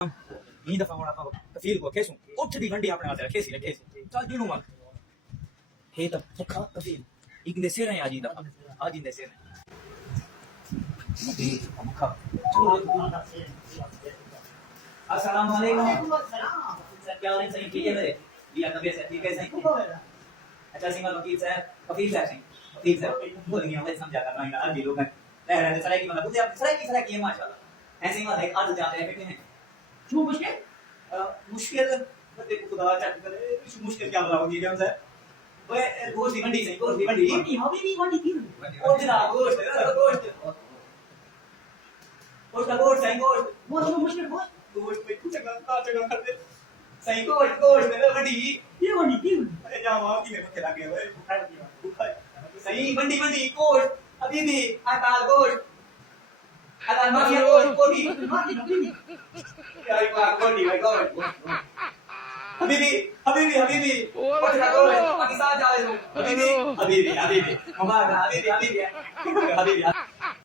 नहीं दफा होना था कफील को खेसूं उठ दी वंडी अपने हाथ खेसी ने खेसी चल दिनू मत हे तब भुखा कफील एक दे सिर है आज दफा आज दे सिर भुखा अस्सलाम वालेकुम सर क्या हाल है सही ठीक है मेरे लिया तबीयत से ठीक है सही अच्छा सिंह वकील साहब कफील साहब बोल गया मैं समझा करना है आज लोग हैं रह रहे सराय की मतलब मुझे आप सराय की है माशाल्लाह ऐसे ही बात है आज जाते हैं बैठे हैं क्यों मुश्किल मुश्किल देखो खुदा चेक करे कुछ मुश्किल क्या बोला होगी क्या सर ओए गोश्त की मंडी सही गोश्त की मंडी हमें भी मंडी थी और जनाब गोश्त गोश्त सही गोश्त मुश्किल गोश्त पे कुछ चंगा कर दे सही गोश्त है मंडी ये मंडी की अरे जा वहां की मेरे को लगे ओए सही मंडी मंडी गोश्त अभी भी अकाल गोश्त अकाल माफिया गोश्त कोटी यार बात कोटी भाई गोश्त हबीबी पाकिस्तान जाओ हबीबी मुबारक हबीबी